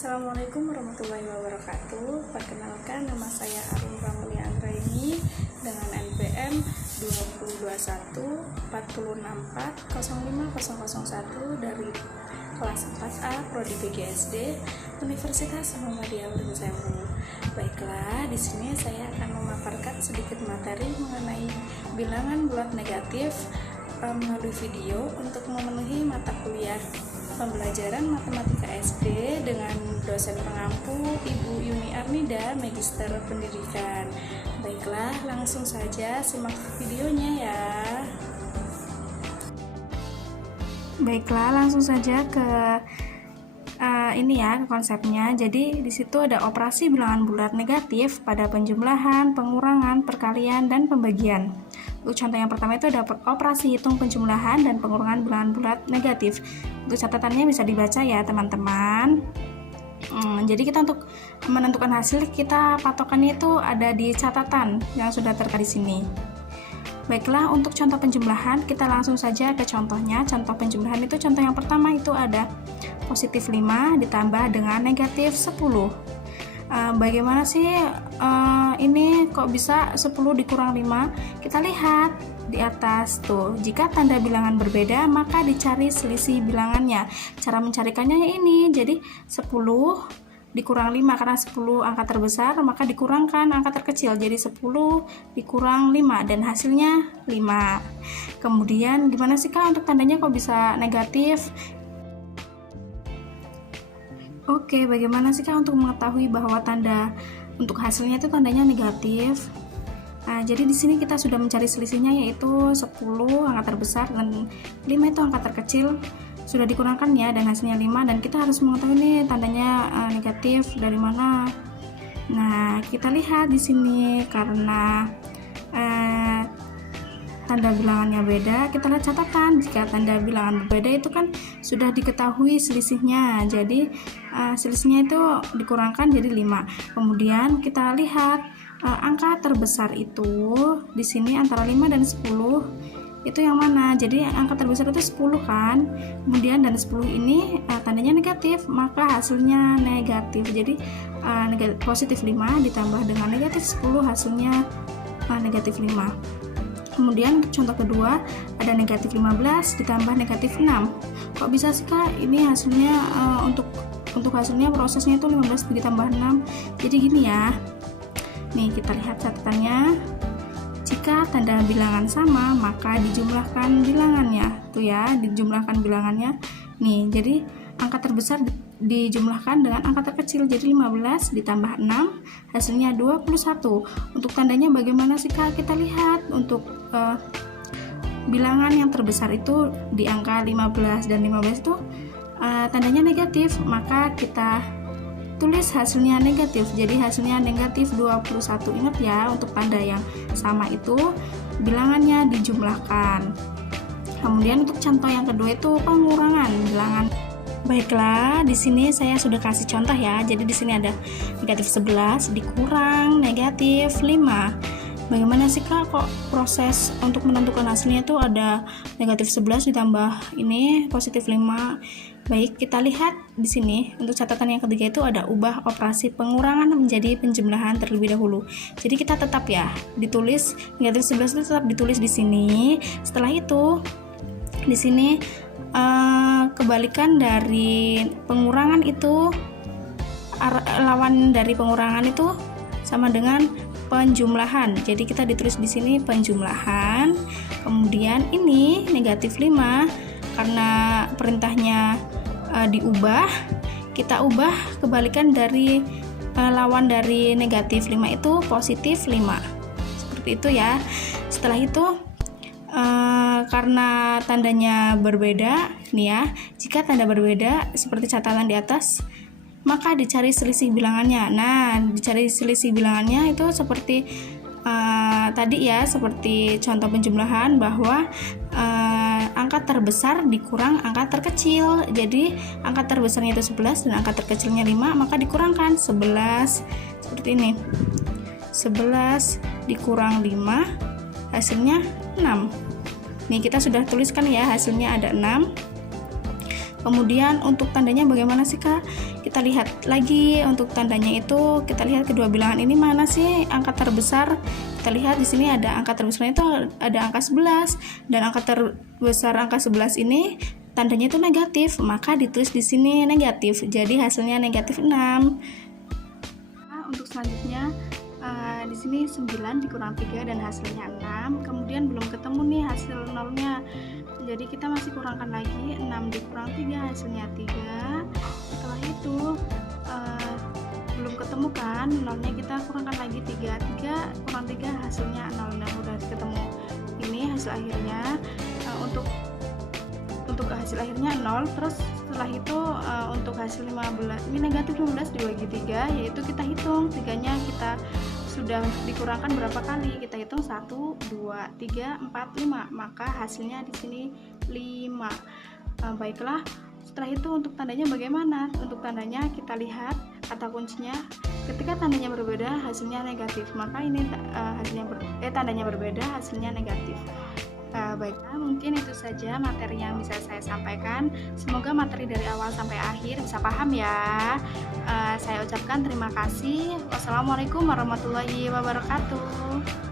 Assalamualaikum warahmatullahi wabarakatuh. Perkenalkan, nama saya Arum Ramli Anggraini dengan NPM 2021 dari kelas 4A Prodi PGSD Universitas Muhammadiyah Urin Sewu. Baiklah, di sini saya akan memaparkan sedikit materi mengenai bilangan bulat negatif melalui video untuk memenuhi mata kuliah pembelajaran Matematika SD dengan dosen pengampu Ibu Yuni Arnida, Magister Pendidikan. Baiklah, langsung saja simak videonya ya. Baiklah, langsung saja ke ini ya konsepnya. Jadi di situ ada operasi bilangan bulat negatif pada penjumlahan, pengurangan, perkalian, dan pembagian. Untuk contoh yang pertama itu ada operasi hitung penjumlahan dan pengurangan bilangan bulat negatif. Untuk catatannya bisa dibaca ya teman-teman. Jadi kita untuk menentukan hasil, kita patokannya itu ada di catatan yang sudah tertera di sini. Baiklah, untuk contoh penjumlahan kita langsung saja ke contohnya. Contoh penjumlahan itu contoh yang pertama itu ada positif 5 ditambah dengan negatif 10. Bagaimana sih ini kok bisa 10 dikurang 5? Kita lihat di atas tuh, jika tanda bilangan berbeda maka dicari selisih bilangannya. Cara mencarikannya ini, jadi 10 dikurang 5, karena 10 angka terbesar maka dikurangkan angka terkecil, jadi 10 dikurang 5 dan hasilnya 5. Kemudian gimana sih Kak untuk tandanya kok bisa negatif? Oke, bagaimana sih Kak untuk mengetahui bahwa tanda untuk hasilnya itu tandanya negatif? Nah, jadi di sini kita sudah mencari selisihnya, yaitu 10 angka terbesar dan 5 itu angka terkecil sudah dikurangkan ya, dan hasilnya 5, dan kita harus mengetahui nih tandanya negatif dari mana. Nah, kita lihat di sini karena tanda bilangannya beda, kita lihat catatan. Jika tanda bilangan berbeda itu kan sudah diketahui selisihnya, jadi selisihnya itu dikurangkan jadi 5. Kemudian kita lihat angka terbesar itu di sini antara 5 dan 10 itu yang mana. Jadi angka terbesar itu 10 kan, kemudian dan 10 ini tandanya negatif, maka hasilnya negatif. Jadi positif 5 ditambah dengan negatif 10 hasilnya negatif 5. Kemudian contoh kedua ada negatif 15 ditambah negatif 6. Kok bisa sih Kak ini hasilnya untuk hasilnya prosesnya itu 15 ditambah 6. Jadi gini ya, nih kita lihat catatannya. Jika tanda bilangan sama maka dijumlahkan bilangannya tuh ya, dijumlahkan bilangannya nih. Jadi angka terbesar dijumlahkan dengan angka terkecil, jadi 15 ditambah 6 hasilnya 21. Untuk tandanya bagaimana sih Kak? Kita lihat untuk bilangan yang terbesar itu di angka 15 dan 15 itu tandanya negatif, maka kita tulis hasilnya negatif, jadi hasilnya negatif 21. Ingat ya, untuk tanda yang sama itu bilangannya dijumlahkan. Kemudian untuk contoh yang kedua itu pengurangan bilangan. Baiklah, di sini saya sudah kasih contoh ya. Jadi di sini ada negatif 11 dikurang negatif 5. Bagaimana sih Kak kok proses untuk menentukan hasilnya itu ada negatif 11 ditambah ini positif 5. Baik, kita lihat di sini untuk catatan yang ketiga itu ada ubah operasi pengurangan menjadi penjumlahan terlebih dahulu. Jadi kita tetap ya ditulis negatif 11 itu tetap ditulis di sini. Setelah itu di sini kebalikan dari pengurangan itu, lawan dari pengurangan itu sama dengan penjumlahan. Jadi kita ditulis di sini penjumlahan. Kemudian ini negatif 5 karena perintahnya diubah, kita ubah kebalikan dari lawan dari negatif 5 itu positif 5. Seperti itu ya. Setelah itu karena tandanya berbeda nih ya, jika tanda berbeda seperti catatan di atas maka dicari selisih bilangannya. Nah, dicari selisih bilangannya itu seperti tadi ya, seperti contoh penjumlahan bahwa angka terbesar dikurang angka terkecil. Jadi angka terbesarnya itu 11 dan angka terkecilnya 5, maka dikurangkan 11 seperti ini. 11 dikurang 5 hasilnya 6. Nih kita sudah tuliskan ya, hasilnya ada 6. Kemudian untuk tandanya bagaimana sih Kak? Kita lihat lagi untuk tandanya itu, kita lihat kedua bilangan ini mana sih angka terbesar. Kita lihat di sini ada angka terbesarnya itu ada angka 11, dan angka terbesar angka 11 ini tandanya itu negatif, maka ditulis di sini negatif. Jadi hasilnya negatif 6. Nah, untuk selanjutnya di sini 9 dikurang 3 dan hasilnya 6. Kemudian belum ketemu nih hasil nolnya. Jadi kita masih kurangkan lagi, 6 dikurang 3 hasilnya 3. Setelah itu belum ketemu kan nolnya, kita kurangkan lagi 3 kurang 3 hasilnya 0. Nah, udah ketemu ini hasil akhirnya. Untuk hasil akhirnya 0. Terus setelah itu untuk hasil 15 ini negatif 15 dibagi 3, yaitu kita hitung 3-nya kita sudah dikurangkan berapa kali. Kita hitung 1, 2, 3, 4, 5, maka hasilnya di sini 5. Baiklah, setelah itu untuk tandanya bagaimana? Untuk tandanya kita lihat kata kuncinya, ketika tandanya berbeda hasilnya negatif, maka ini tandanya berbeda hasilnya negatif. Baiklah, mungkin itu saja materi yang bisa saya sampaikan. Semoga materi dari awal sampai akhir bisa paham ya. Saya ucapkan terima kasih. Wassalamualaikum warahmatullahi wabarakatuh.